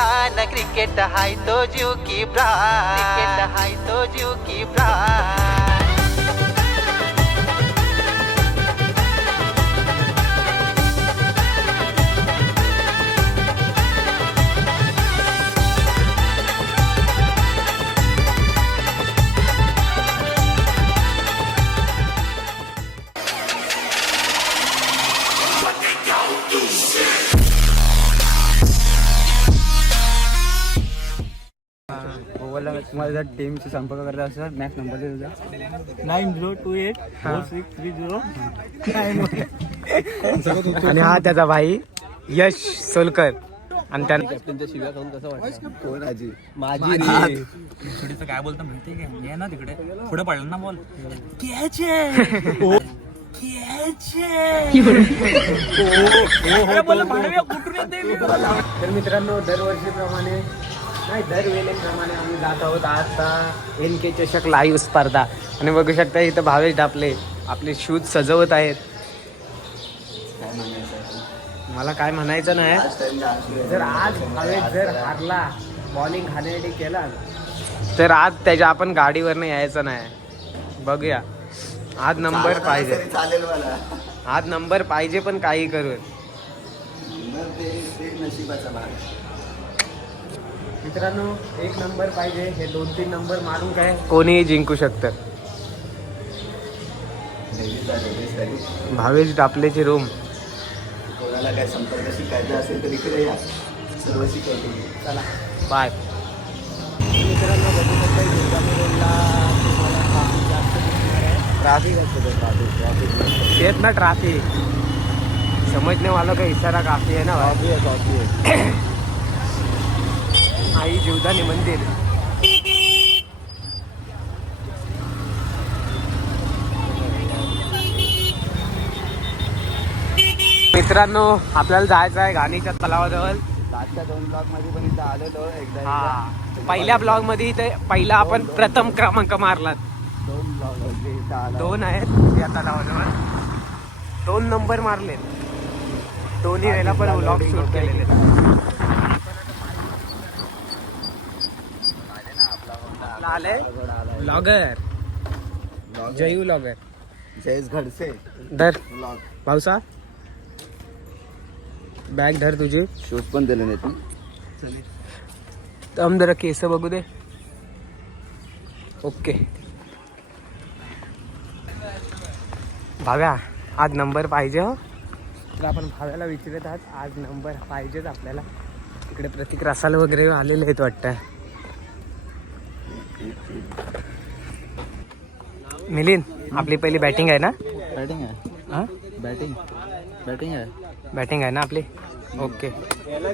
जान cricket हाय तो जीव की प्राण, क्रिकेट हाय तो जीव की प्राण. तुम्हाला जर टीमशी संपर्क करायचा असेल मॅच नंबर दे तुझा 90284630. आणि हा त्याचा भाई यश सोलकर. आणि त्याने कॅप्टनच्या शिव्या खाऊन कसं वाटतं? कोण आजी? माझी थोडीचं काय बोलतो माहिती आहे का? ये ना तिकडे पुढे पडलं ना बॉल तर मित्रांनो, दरवर्षीप्रमाणे नाही दरवेळेप्रमाणे आम्ही जात आहोत आता NK चषक लाईव्ह स्पर्धा. आणि बघू शकता इथं भावेश डापले आपले शूज सजवत आहेत. मला काय म्हणायचं नाही, जर आज भावेश जर हारला बॉलिंग खाण्यासाठी केला तर आज त्याच्या आपण गाडीवरनं यायचं नाही. बघूया, आज नंबर पाहिजे, चालेल मला. आज नंबर पाहिजे पण काही करून. नशिबाचा भाग. मित्रांनो, एक नंबर पाहिजे. हे 2-3 नंबर मारून काय कोणीही जिंकू शकतं. भावेश डापलेची रूम. कोणाला काय संपर्क शिकायचा असेल तर इकडे या, सर्व शिकवतो. चला बाय. मित्रांनो, बघू शकता दुर्गामी रोडला तुम्हाला ट्राफिक जास्त दिसणार आहे. ट्रॅफिक असतं ते, ट्रॅफिक तेच ना ट्राफिक. समजने वालों का इशारा काफी है ना. कॉफी आहे. आई जीवदानी मंदिर. मित्रांनो, आपल्याला जायचं आहे घाणीच्या तलावाजवळ. लास्टच्या 2 ब्लॉकमध्ये पण इथं आलेलो एकदा. हा, पहिल्या ब्लॉग मध्ये इथे पहिला आपण प्रथम क्रमांक मारला. 2 ब्लॉक होते इथं आला. 2 आहेत या तलावाजवळ. 2 नंबर मारले. दोन्ही वेळेला पण ब्लॉग शूट केलेले. आले ब्लॉगर जयू ब्लॉगर. जयेश घडसे धर ब्लॉग. पावसा बॅग धर तुझी. शूज पण दिले नाही तू. तम जरा केस बघू दे. ओके भाव्या, आज नंबर पाहिजे हो. तर आपण भाव्याला विचारत आहात, आज नंबर पाहिजेच आपल्याला. इकडे प्रतीक रसाल वगैरे आलेले आहेत वाटतं. मिलिंद, आपली पहिली बॅटिंग आहे ना? बॅटिंग आहे. हां, बॅटिंग आहे. बॅटिंग आहे ना आपली. ओके,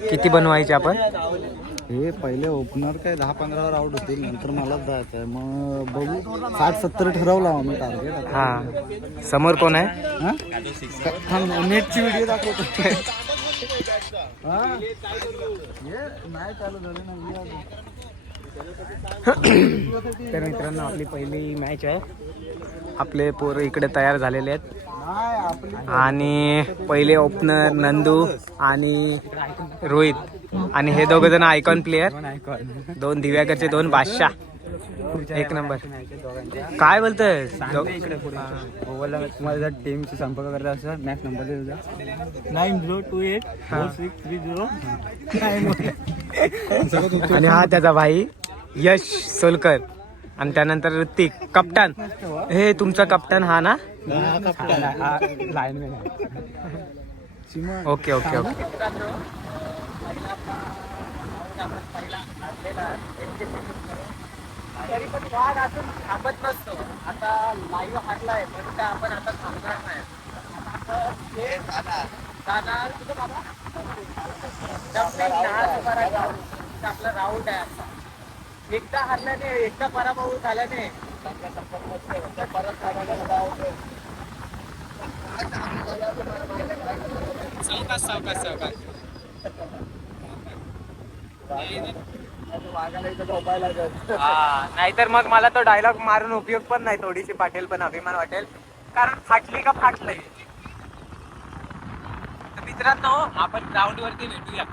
किती बनवायचे आपण? हे पहिले ओपनर काय 10-15 आउट होतील, नंतर मलाच जायचं आहे. मग बघू, 60-70 ठरवला आम्ही टार्गेट. हां, समोर कोण आहे? हां, नेटची व्हिडिओ दाखवतो. हां, नाही चालू झालं ना. तर मित्रांनो, आपली पहिली मॅच आहे. आपले पोरं इकडे तयार झालेले आहेत. आणि पहिले ओपनर नंदू आणि रोहित. आणि हे दोघं जण आयकॉन प्लेयर. 2 दिव्याकरचे 2 बादशाह. एक नंबर. काय बोलतोय? तुम्हाला जर टीमशी संपर्क करायचा असेल मॅच नंबर दे तुझा 90284630. आणि हा त्याचा भाई यश सोलकर. आणि त्यानंतर ऋतिक कप्तान. हे तुमचा कप्तान हा ना? लाईनमॅन. Okay okay okay. तरी पण वाद अजून थांबत नसतो. आता लाईव्ह हारलाय पण काय आपण आता थांबणार नाही. आपला राऊंड आहे. एकदा हारल्याने, एकदा पराभव झाल्याने सावकाश नाहीतर मग मला तो डायलॉग मारून उपयोग पण नाही. थोडीशी पाटील पण अभिमान वाटेल, कारण फाटली का फाटलंय. तर मित्रांनो, आपण ग्राउंड वरती भेटूया.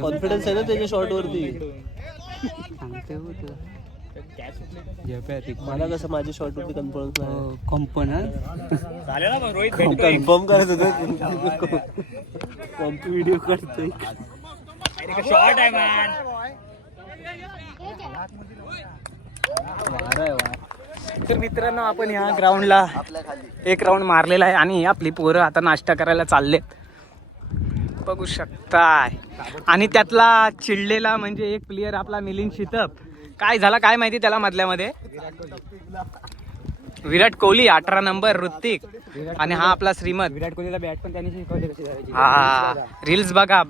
कॉन्फिडन्स आहे ना त्याच्या शॉर्ट वरती. मला कसं माझ्या शॉर्ट वरती कन्फर्म करायचं होतं. कॉम्पी व्हिडिओ काढतोय. शॉर्ट आहे मॅन. तर मित्रांनो आपण ह्या ग्राउंडला एक राऊंड मारलेला आहे आणि आपली पोरं आता नाश्ता करायला चाललेत बघू शकताय. आणि त्यातला चिडलेला म्हणजे एक प्लेयर आपला मिलिंद शितप. काय झाला काय माहिती त्याला मधल्यामध्ये. विराट कोहली 18 नंबर ऋतिक आणि हा आपला श्रीमंत. विराट कोहलीला बॅट पण त्यांनी शिकवली कशी करायची. हा रील्स बघा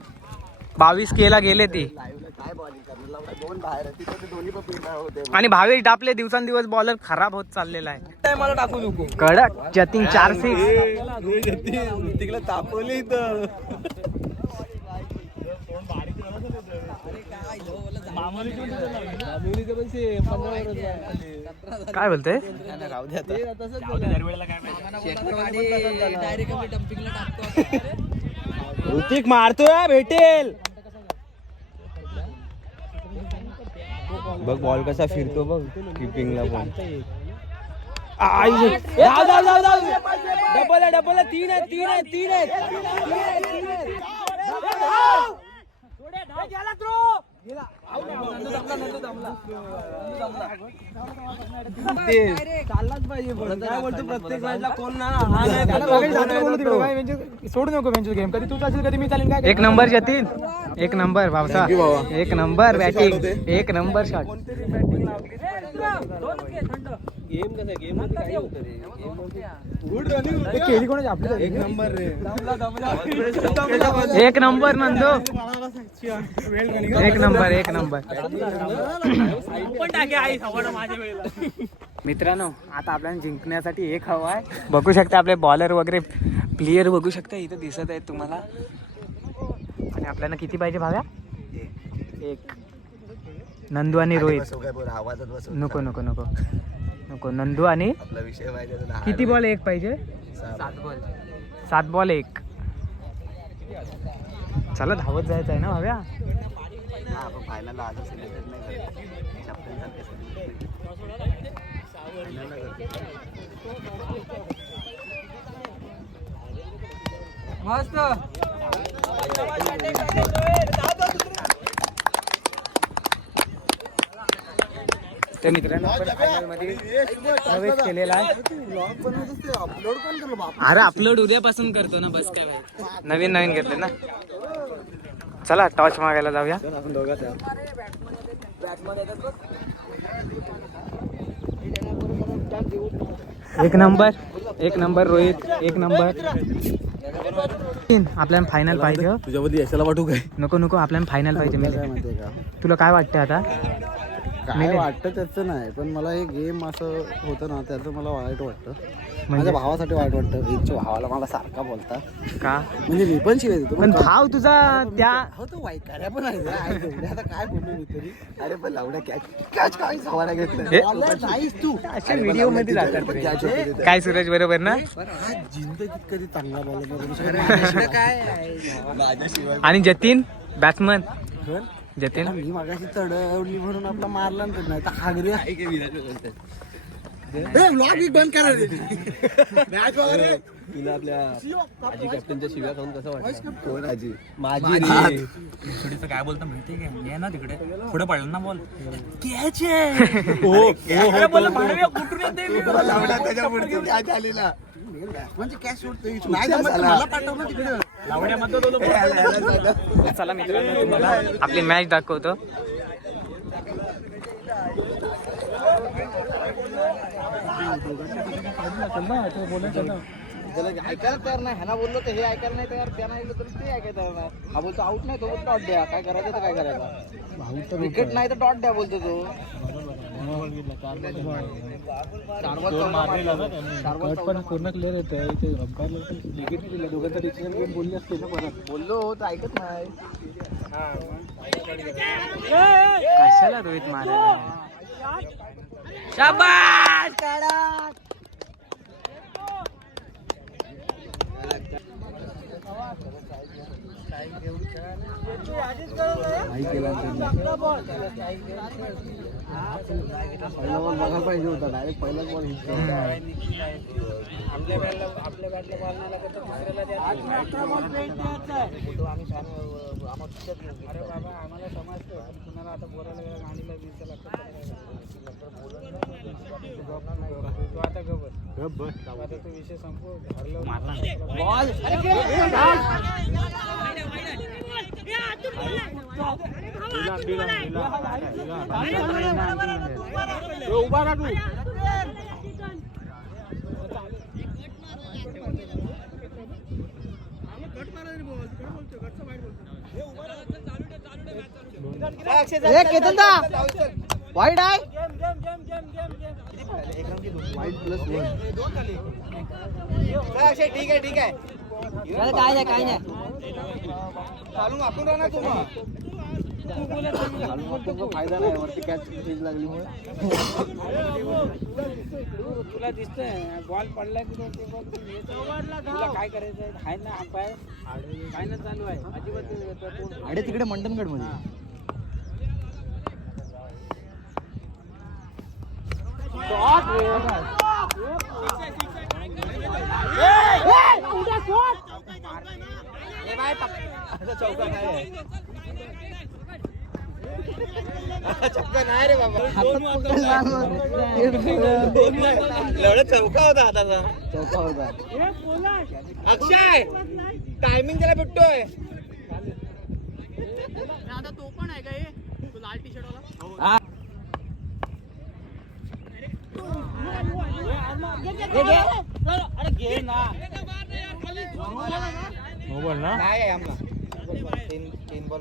22 केला गेले ती. आणि भावेश डापले दिवसांदिवस बॉलर खराब होत चाललेला आहे. मला टाकू नको. कडक जतीन 4 6. ऋतिकला तापवली इथं. काय बोलते ऋतिक मारतोय भेटेल. बघ बॉल कसा फिरतो बघ किपिंगला पण. डबल आहे डबल आहे. 3 आहे. चाललाच पाहिजे. काय बोलतो प्रत्येक मॅचला कोण ना सोडू नको गेम. कधी तू चालेल कधी मी चालेल. काय 1 number Jatin. 1 number Bhavsa. 1 number batting. 1 number shot. Game कसा गेम मध्ये काय होतं रे. गुड रनिंग केली कोणाची आपली. 1 नंबर रे. 1 नंबर नंदू. 1 नंबर. मित्रांनो आता आपल्याला जिंकण्यासाठी एक हवा आहे. बघू शकता आपले बॉलर वगैरे प्लेयर बघू शकता इथं दिसत आहेत तुम्हाला. आणि आपल्याला किती पाहिजे भाव्या. 1 नंदू आणि रोहित. नको नंदू आणि किती बॉल 1 पाहिजे. 7 बॉल 1. चला धावत जायचं आहे ना भाव्या. मस्त. तर मित्रांनो आपण फायनल मध्ये प्रवेश केलेला आहे. अरे अपलोड उद्यापासून करतो ना. बस काय नवीन घेतले ना. चला टॉर्च मागायला जाऊया. एक नंबर रोहित. 1 नंबर. आपल्याला फायनल पाहिजे. तुझ्यामध्ये यशाला वाटू काय. नको आपल्याला फायनल पाहिजे. तुला काय वाटतं आता. काय वाटतं त्याचं नाही पण मला हे गेम असं होतं ना त्याचं मला वाईट वाटतं. माझ्या भावासाठी वाईट वाटतं. रीतच्या भावाला मला सारखा बोलतात का म्हणजे मी पण शिवाय देतो पण भाव तुझा त्या तो वाईट पण आहे. आता काय बोललो मी तरी. अरे पण लावड्या कॅच काय सवाला घेतलं तू अशा व्हिडिओ मध्ये जातात काय सूरज बरोबर ना. जिंदगीत कधी चांगला बॉलर काय. आणि जतीन बॅट्समन. जतीन मी मागाशी चढवली म्हणून आपला मारला नाही तर आगरी आहे की व्लॉग बंद करा रे. तुला आपल्या आजी कॅप्टनच्या शिव्या खाऊन कसं वाटतं. कोण आजी. माझी थोडीचं काय बोलतो माहितीये का. ये ना तिकडे पुढे पडलं ना बॉल. कॅच आहे. बोल कुठून येते त्याच्या पुढे कॅच आलेला म्हणजे कॅच सोडतो मला पाठवलं तिकडे. चला मित्रांनो तुम्हाला आपली मॅच दाखवतो. ऐकायला तयार नाही. ह्याला बोललो तर हे ऐकायला नाही तयार. त्या नाही तर ते ऐकायला तयार नाही. हा बोलतो आउट नाही तो बोलतो डॉट द्या. काय करायचं तर काय करायचं. विकेट नाही तर डॉट द्या बोलतो तो. पण पूर्ण क्लिअर येते इथे अंपायरला निगेटिव्ह दिलं दोघांचा डिसिजन घेऊन बोलले असते ना परत बोललो होत ऐकत नाही कशाला रोहित मारायला शाबास नाही केला पहिला बॉल बघायला पाहिजे होता डायरेक्ट पहिलाच बॉल विषय संपव उभा राहा तू वाईट आहे वाईट प्लस ठीक आहे ठीक आहे काय नाही काय नाही चालू आपण राहणार तुम्हाला फायदा नाही वरती कॅच लागली तुला दिसतंय बॉल पडला की तुला काय करायचं आहे ना अंपायर काय ना चालू आहे अजिबात अडे तिकडे मंडनगड मध्ये चौका नाही रे बाबा चौका होता हाताचा चौका होता अक्षय टायमिंग त्याला भेटतोय तो पण आहे का तो लाल टी शर्ट वाला अरे घे ना मोबाईल ना नाही आम्हाला तीन बॉल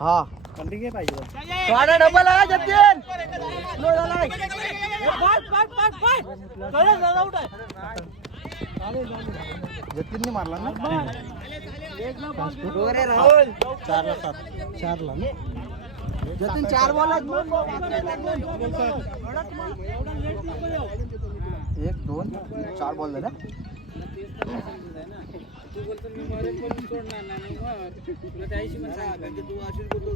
हा कंटिन्यू पाहिजे डबल आहे जतीन जतीनने मारला ना 4 ला जतीन 4 बॉल 1 2 4 बॉल झाला तू बोलतो मी मरेल पण सोडणार नाही तुला त्याशी पण सांगितलं तू अशीच बोलतो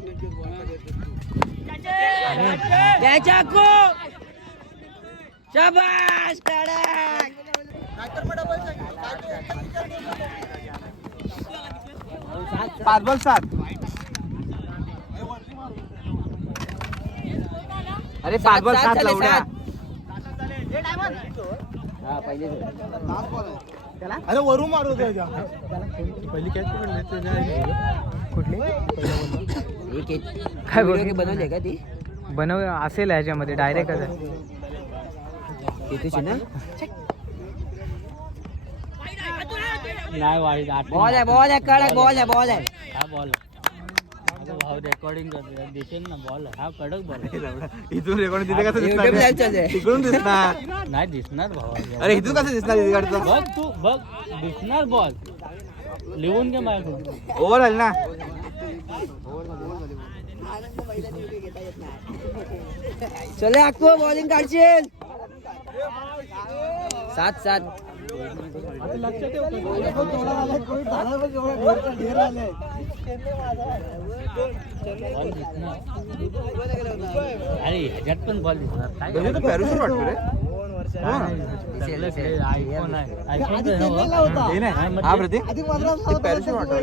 शाबास कडक नाहीतर मग डबल 5 बॉल 7 अरे 5 बॉल 7 लावड्या हा पहिले अरे वरून मारत होता पहिली कॅच पकडली कुठली काय बोल बनवले का ती बनव असेल ह्याच्यामध्ये डायरेक्टच आहे ना नाही वाईट बॉल आहे कडक बॉल आहे हा बॉल भाऊ रेकॉर्डिंग करतो दिसेल ना बॉल हा कडक बॉल इथून रेकॉर्डिंग तिथे कसं दिसणार तिकडून दिसणार नाही दिसणार भाऊ अरे इथून कसं दिसणार बघ तू बघ दिसणार बॉल लिहून घे माझ्याकडून ओव्हर आली ना चले आखो बॉलिंग काढशील 7 अरे ह्याच्यात पण बॉल दिसणार काय पॅराशूट वाटतो रे आयफोन हा प्रतीक पॅराशूट वाटतो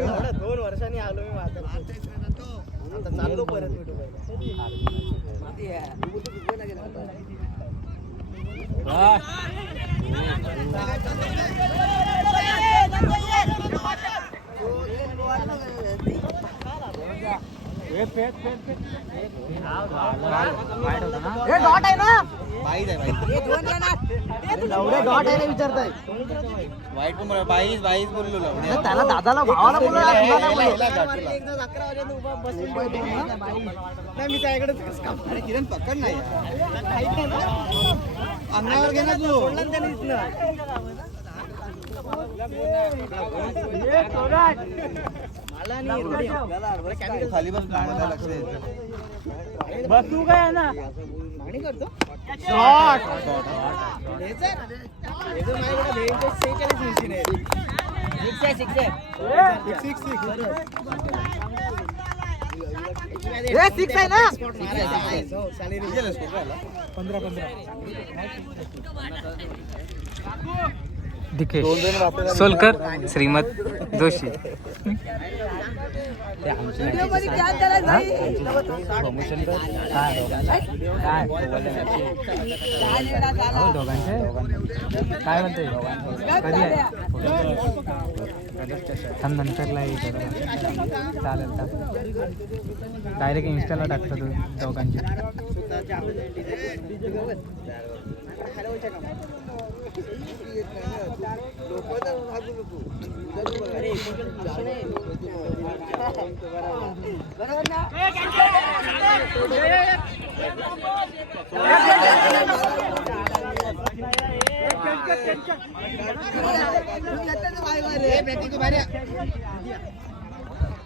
2 वर्षांनी आलो मी आता चाललो परत डॉट आहे ना वाईट पण 22 बोललो त्याला दादाला भावाला मी त्याकडे किरण पकड नाही अंगावर घे ना तू खाली बस लक्ष बसू काय ना दिखे सोलकर श्रीमत जोशी दोघांचे काय म्हणते कधी आहे नंतरला चालेल डायरेक्ट इंस्टाला टाकतो तू दोघांची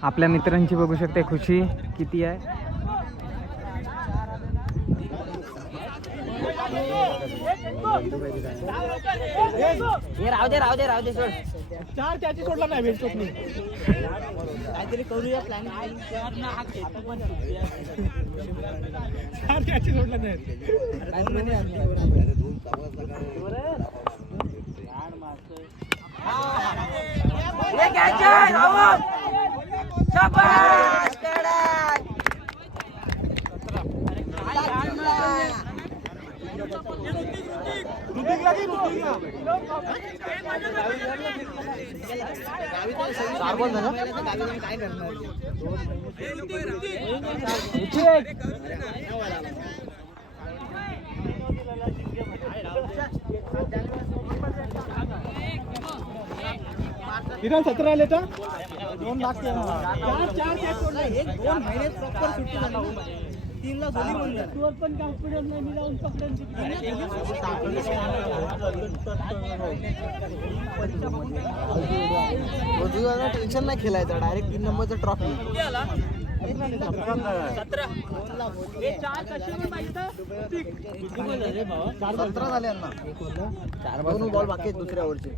आपल्या मित्रांची बघू शकते खुशी किती आहे. राहू दे सोड. चार त्याची सोडला नाही भेटतो काहीतरी करूया प्लॅनिंग. चार त्याची सोडला नाही. किरण 17 आले तर 2 लाख 2 महिने प्रॉपर सुट्टी झाली. 3 लाख झाली म्हणजे तुवर पण कॉन्फिडन्स नाही मी जाऊन पकडून टेन्शन नाही खेळायचं डायरेक्ट 3 नंबरचा ट्रॉफी. 17 झाले यांना. 2 बॉल बाकी आहेत दुसऱ्या ओव्हरचे.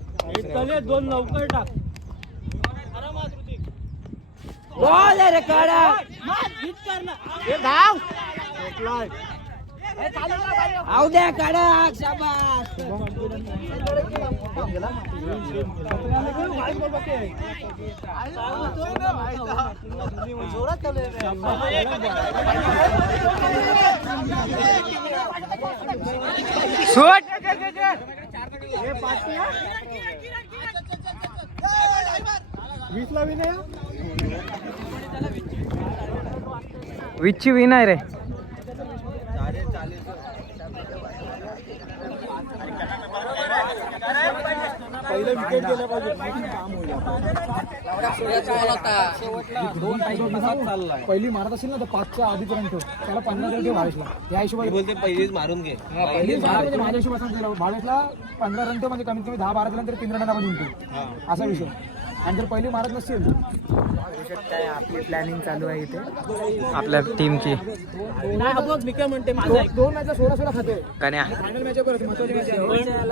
2 लवकर टाक. बॉल रे काढा. आऊ द्या काढा. शाबास. शॉट 20 ला विन आहे. 20 ची विन आहे रे. पहिले विकेट गेल्या पाहिजे. पहिली मारत असेल ना तर 5च्या आधीपर्यंत त्याला 15 रन भावेशला. या हिशोबाने बोलते पहिलीच मारून घे. माझ्या हिशोबाने भावेशला 15 रन म्हणजे कमीत कमी 10-12 दिल्यानंतर 3 रनामध्ये जिंकतो असा विषय. आणि जर पहिली मारत नसेल आपली प्लॅनिंग चालू आहे इथे आपल्या टीमची. मी काय म्हणते 2 मॅचला 16 खातोय. फायनल मॅच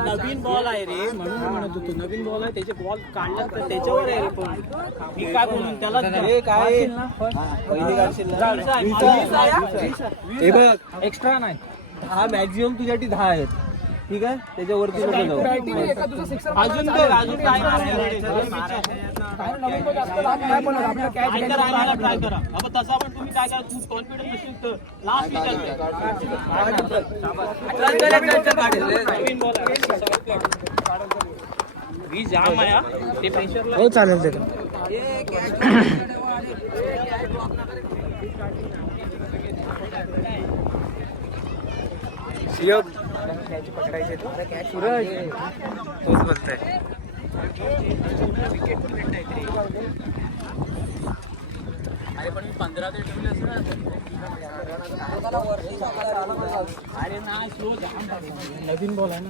नवीन बॉल आहे रे म्हणून म्हणत होतो. नवीन बॉल आहे त्याचे बॉल काढला तर त्याच्यावर आहे रे. पण मी काय बोलून त्याला काय हे बघ एक्स्ट्रा नाही 10 मॅक्झिमम तुझ्यासाठी 10 आहेत. ठीक आहे त्याच्यावरती अजून काय तसा पण तुम्ही काय करा. खूप कॉन्फिडन्स असेल तर लास्ट जाम आहे ते प्रेशर. हो चालेल ते योग कॅच पकडायचे तो सूरज तोच बोलतोय. अरे पण मी 15 ते ठेवले असं अरे नाही स्लो नवीन बॉल आहे ना.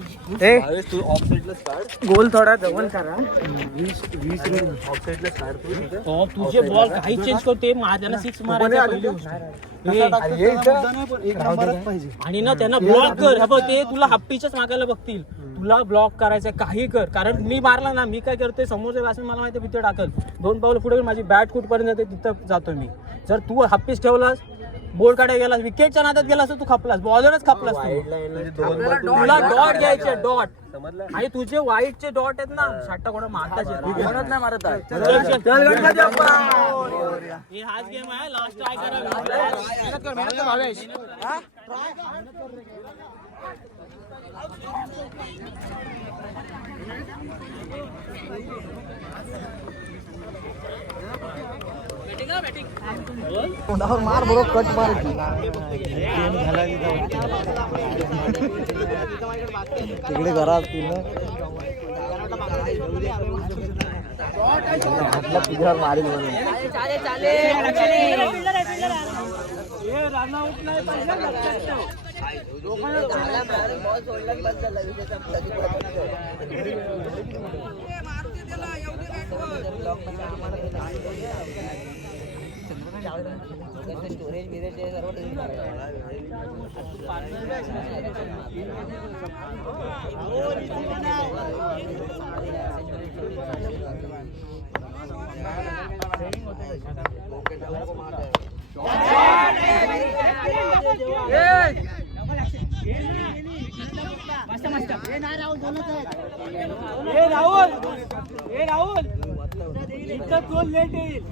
तू ऑफ साईडला स्टार्ट गोल थोडा जवळ करा. 20 ऑफ साईडला स्टार्ट तुझे बॉल काही चेंज करते त्यांना 6 मारायचा आणि ना त्यांना ब्लॉक कर. बघ ते तुला हप्पीच्याच मागायला बघतील. तुला ब्लॉक करायचं काही कर. कारण मी मारला ना मी काय करतोय समोरच्या बॅट्समन मला माहिती भीती टाकल. 2 पावलं पुढे माझी बॅट कुठपर्यंत जाते तिथं जातो मी. जर तू हप्पीच ठेवलास बोल काढायला गेलास विकेटच्या नादात गेलास तर तू खपलास बॉलरच खपलास तू. तुला डॉट घ्यायचे डॉट आणि तुझे वाईटचे डॉट आहेत ना 60 कोणा मारताच नाही मारत. हे हाच गेम आहे लास्ट ट्राय करा. मार बरोबर कट मार तिकडे घरात तुझ्यावर मारेल म्हणून स्टोरेज बिरेज सर्व राहुल इतका गोल लेट येईल.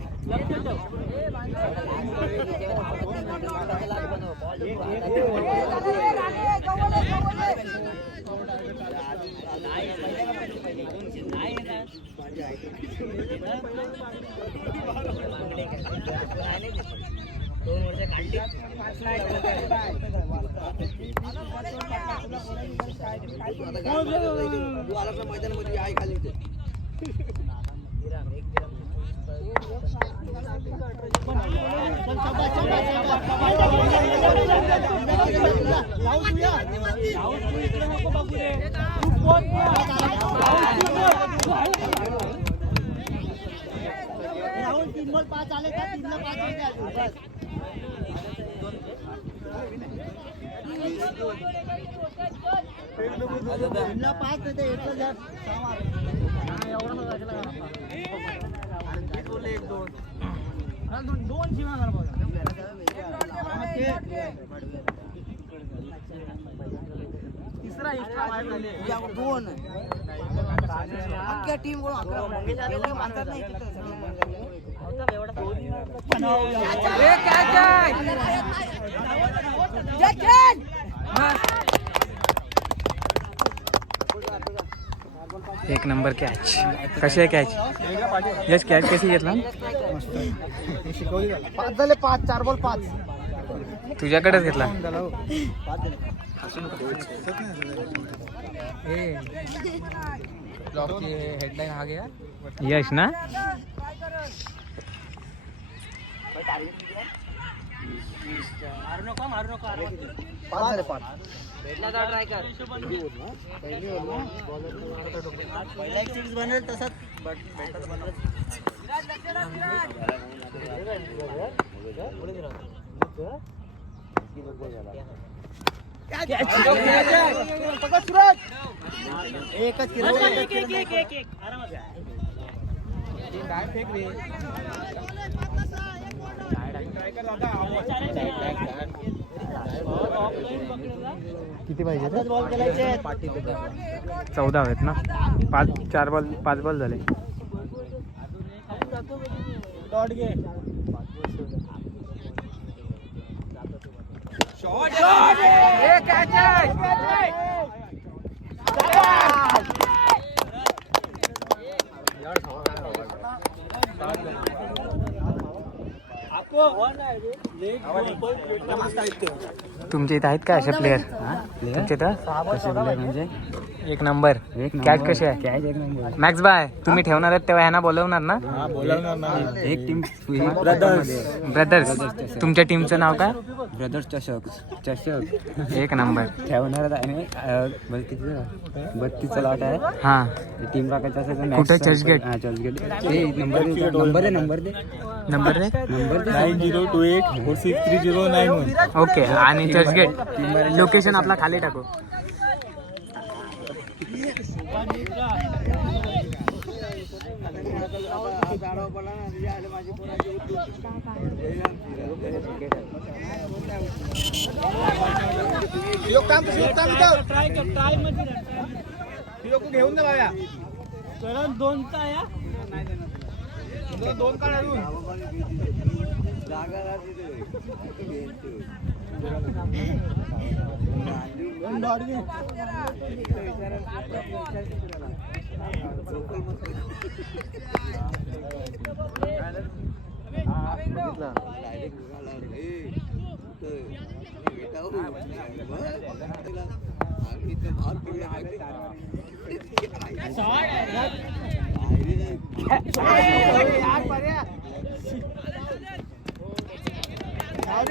मैदानामध्ये आई खाली राहुल 3 बॉल 5 आले का 3 ला 5 होते. तीनला 5 देते एकच दोन शिवाय तिसरा दोन अख्ख्या टीम मारतात नाही. एक नंबर कॅच. कशी आहे कॅच? यस कॅच कशी घेतला? शिकवली 5 झाले 5 4 बॉल 5 तुझ्याकडेच घेतला. हेडलाईन हा गया यश ना मारू नका 5 झाले 5 ट्राय कर. पहिला एक सिक्स बनेल तसाच एकच किती पाहिजे? 14 आहेत ना. 5 बॉल झाले. डॉट घे. आपको तुमच्या इथे आहेत का असे प्लेयर तुमच्या इथं म्हणजे एक नंबर कॅच कशी आहे मॅक्स बाय तुम्ही ठेवणार आहेत तेव्हा ह्यांना बोलवणार ना एक टीम ब्रदर्स तुमच्या टीमचं नाव काय ब्रदर्स चषक एक नंबर ठेवणार आहे 32 लॉट आहे हा टीम राखायचं असेल तर कुठे चर्चगेट चर्चगेट नंबर दे 9028463091 ओके आणि चर्चगेट लोकेशन आपला खाली टाकू घेऊन जा दोन काढून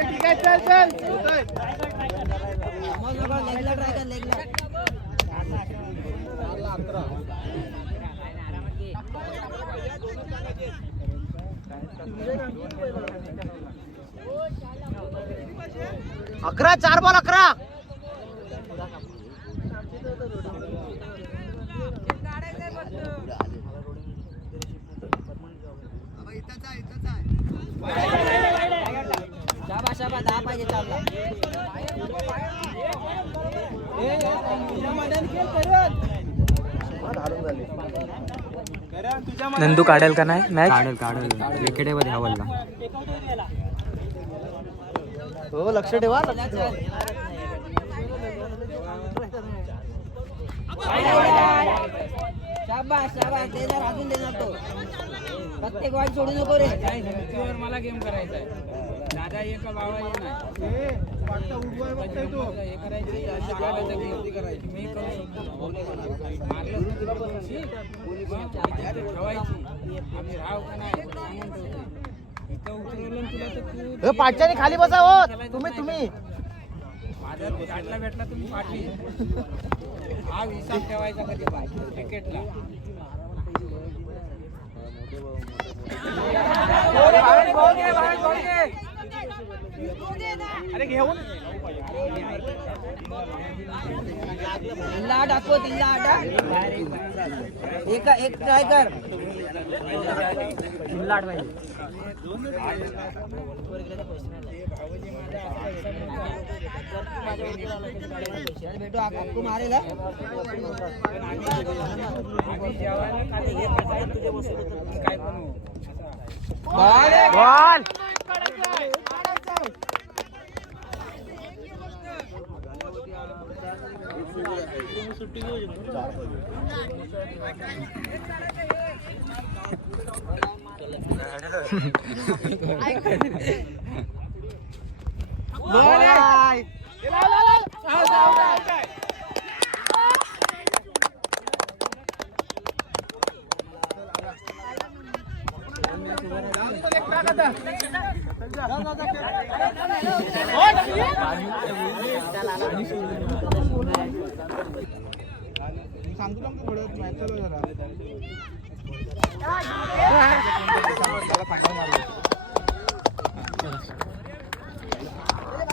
ठीक आहे चल अकरा 4 बॉल 11 नंदू काढेल का नाही मॅच काढल विकेटवर ह्यावरला हो लक्ष ठेवा प्रत्येक वाट सोडू नको रे मला गेम करायचा आहे दादा एका बाबा पाठच्याने खाली बसा हो तुम्ही भेटला तुम्ही पाठली हा हिसाब ठेवायचा कधी क्रिकेटला अरे घेऊन तिल्ला टाको तिल्ला आटा एक ट्राय कर लाट पाहिजे भेटू आपको मारेला बॉल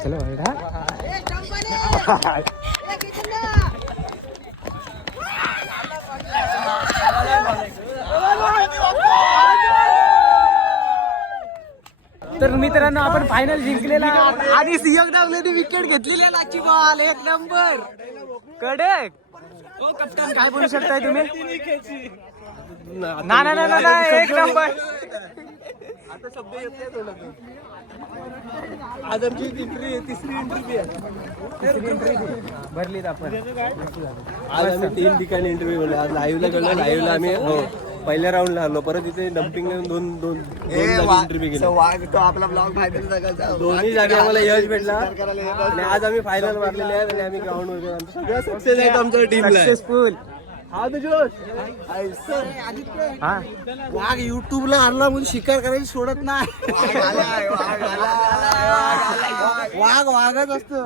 चलो बेटा तर मित्रांनो आपण फायनल जिंकलेला आणि सिंहक डावलेने विकेट घेतलेली लाची बॉल एक नंबर कडक कप्तान काय बोलू शकताय तुम्ही ना ना ना ना एक नंबर आदरची तिसरी इंटरव्ह्यू भरलीत आपण आज आम्ही 3 ठिकाणी इंटरव्ह्यू बोललो आज लाईव्हला गेलो लाईव्हला आम्ही हो पहिल्या राऊंडला हरलो, परत इथे डम्पिंग दोन वाघ तो आपला ब्लॉग दोन्ही जागी आम्हाला यश भेटला आणि आज आम्ही फायनल मारलेले आहेत आणि आम्ही ग्राउंड वर सगळं सक्सेस आहे आमच्या टीमला. सक्सेसफुल. हा जोश हा वाघ युट्यूबला आणला म्हणून शिकार करायची सोडत नाही. वाघ वाघच असतो.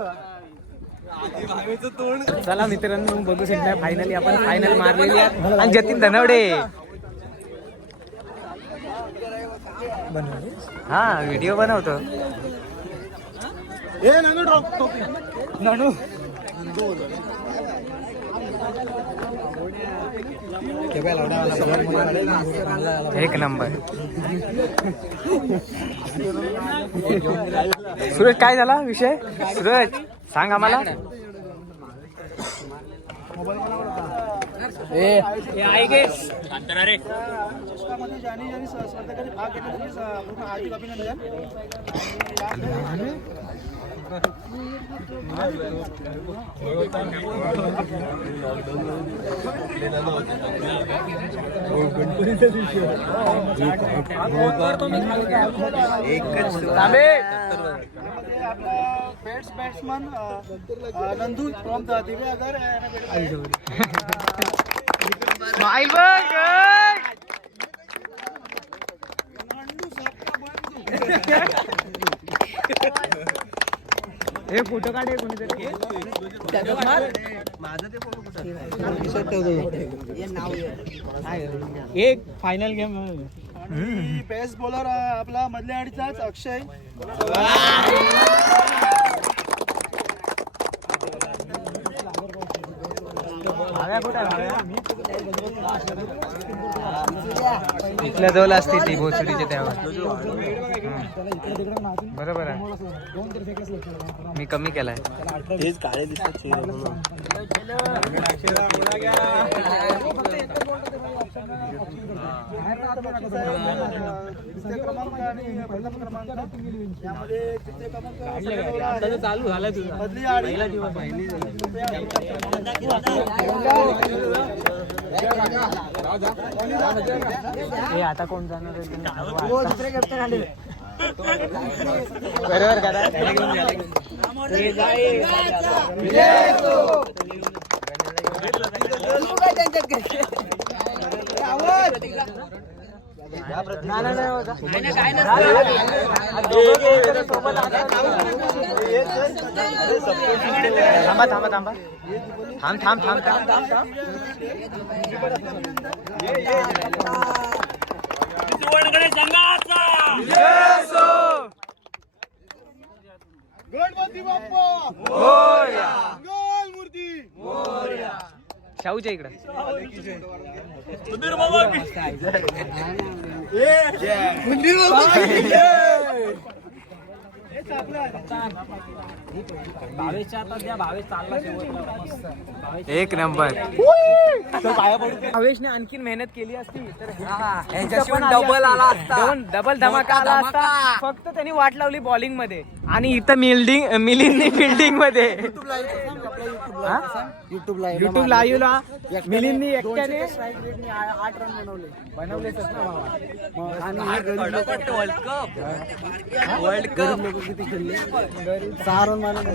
चला मित्रांनो बघू शकता फायनली आपण फायनल मारलेली आहे. आणि जतीन धनवडे हा व्हिडिओ बनवतो. नानू एक नंबर. सूरज काय झाला विषय? सूरज सांग आम्हाला. बॅट्समन नंदू फ्रॉम दिवेआगर हे फोटो काढे कोणीतरी. एक फायनल गेम. आणि बेस्ट बॉलर आपला मधल्या आडीचाच अक्षय. इथल्या जवळ असते ती भोसडीच्या त्यावर. बरोबर आहे, मी कमी केलाय. हेच काळे दिसतात क्रमांक आणि प्रथम क्रमांक यामध्ये चालू झाला तुझा मधली आडी. हे आता कोण जाणार आहे? बरोबर करा. थांबा थांबा थांबा थांब थांब थांब थांब थांब. गणपती बाप्पा मोरया. मंगल मूर्ती मोरया. शाहूच्या इकडं. एक नंबर. भावेशने आणखीन मेहनत केली असती तर डबल धमाका आला असता. फक्त त्यांनी वाट लावली बॉलिंग मध्ये आणि इथं मिलिंदनी फिल्डिंग मध्ये. युट्यूब लाईव्ह ला मिलिंदनी एकट्याने 8 रन बनवले आणि वर्ल्ड कप लोक किती खेळले. 6 रन मारले.